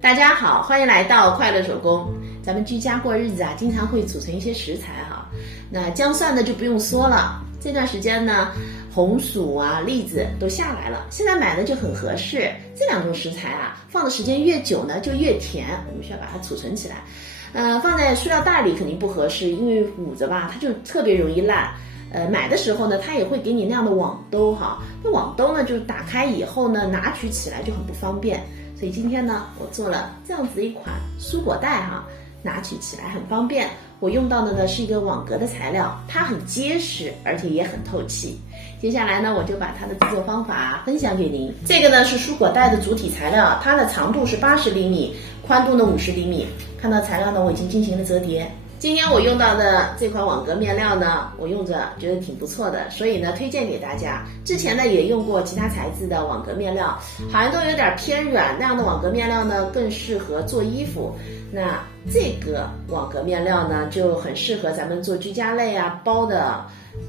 大家好，欢迎来到快乐手工。咱们居家过日子啊，经常会储存一些食材哈。那姜蒜呢就不用说了，这段时间呢，红薯啊、栗子都下来了，现在买的就很合适。这两种食材啊，放的时间越久呢，就越甜，我们需要把它储存起来。放在塑料袋里肯定不合适，因为捂着吧，它就特别容易烂。买的时候呢，它也会给你那样的网兜哈。那网兜呢，就是打开以后呢，拿取起来就很不方便。所以今天呢，我做了这样子一款蔬果袋哈，拿取起来很方便。我用到的呢是一个网格的材料，它很结实，而且也很透气。接下来呢，我就把它的制作方法分享给您。这个呢是蔬果袋的主体材料，它的长度是80厘米，宽度呢50厘米。看到材料呢，我已经进行了折叠。今天我用到的这款网格面料呢，我用着觉得挺不错的，所以呢推荐给大家。之前呢也用过其他材质的网格面料，好像都有点偏软，那样的网格面料呢更适合做衣服。那这个网格面料呢就很适合咱们做居家类啊包的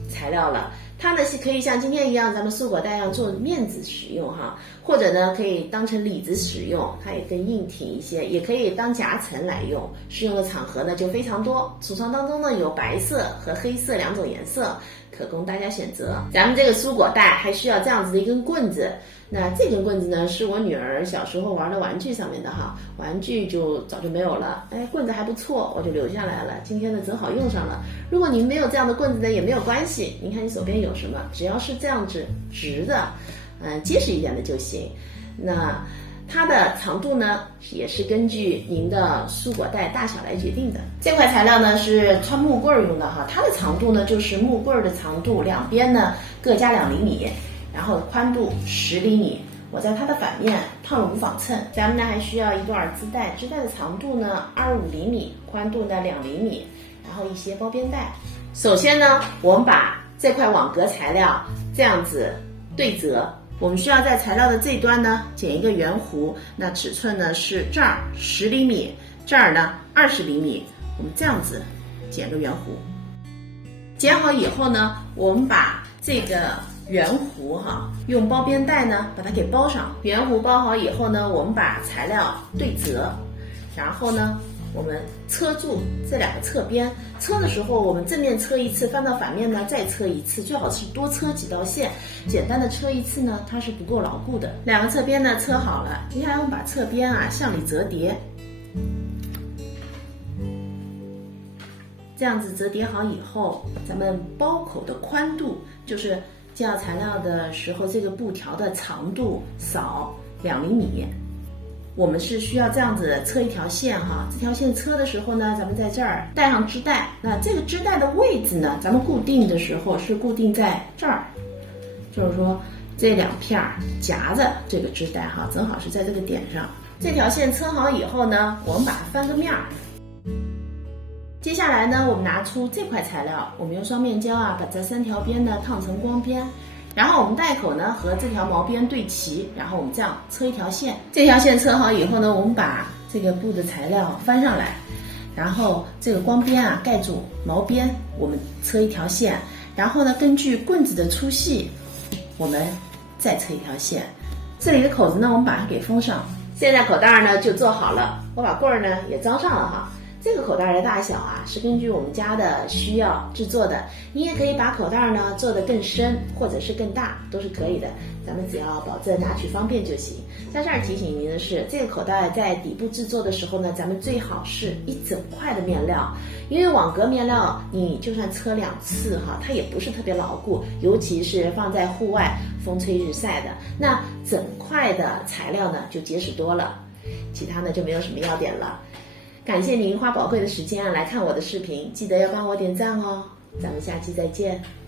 材料了。它呢是可以像今天一样，咱们蔬果袋一样做面子使用哈，或者呢可以当成里子使用，它也更硬挺一些，也可以当夹层来用。适用的场合呢就非常多，橱窗当中呢有白色和黑色两种颜色，可供大家选择。咱们这个蔬果袋还需要这样子的一根棍子，那这根棍子呢是我女儿小时候玩的玩具上面的哈，玩具就早就没有了，棍子还不错，我就留下来了。今天呢正好用上了。如果您没有这样的棍子呢也没有关系，您看你手边有什么，只要是这样子直的，结实一点的就行。那它的长度呢也是根据您的蔬果袋大小来决定的。这块材料呢是穿木棍用的哈，它的长度呢就是木棍的长度，两边呢各加2厘米，然后宽度10厘米。我在它的反面套了无纺衬。咱们呢还需要一段织带，织带的长度呢25厘米，宽度呢2厘米，然后一些包边带。首先呢，我们把这块网格材料这样子对折，我们需要在材料的这端呢剪一个圆弧，那尺寸呢是这儿10厘米，这儿呢20厘米，我们这样子剪个圆弧。剪好以后呢，我们把这个圆弧哈，用包边带呢把它给包上。圆弧包好以后呢，我们把材料对折，然后呢我们车住这两个侧边。车的时候我们正面车一次，翻到反面呢再车一次，最好是多车几道线，简单的车一次呢它是不够牢固的。两个侧边呢车好了，接下来我们把侧边啊向里折叠，这样子折叠好以后，咱们包口的宽度就是介绍材料的时候这个布条的长度少2厘米。我们是需要这样子车一条线哈，这条线车的时候呢，咱们在这儿带上织带。那这个织带的位置呢，咱们固定的时候是固定在这儿，就是说这两片夹着这个织带哈，正好是在这个点上。这条线车好以后呢，我们把它翻个面儿。接下来呢，我们拿出这块材料，我们用双面胶啊，把这3条边呢烫成光边。然后我们带口呢和这条毛边对齐，然后我们这样车一条线。这条线车好以后呢，我们把这个布的材料翻上来，然后这个光边啊盖住毛边，我们车一条线。然后呢，根据棍子的粗细，我们再车一条线。这里的口子呢，我们把它给封上。现在口袋呢就做好了，我把棍儿呢也装上了哈。这个口袋的大小啊是根据我们家的需要制作的，你也可以把口袋呢做得更深或者是更大，都是可以的，咱们只要保证拿取方便就行。在这儿提醒您的是，这个口袋在底部制作的时候呢，咱们最好是一整块的面料，因为网格面料你就算车2次哈，它也不是特别牢固，尤其是放在户外风吹日晒的，那整块的材料呢就结实多了。其他呢就没有什么要点了。感谢您花宝贵的时间来看我的视频，记得要帮我点赞哦。咱们下期再见。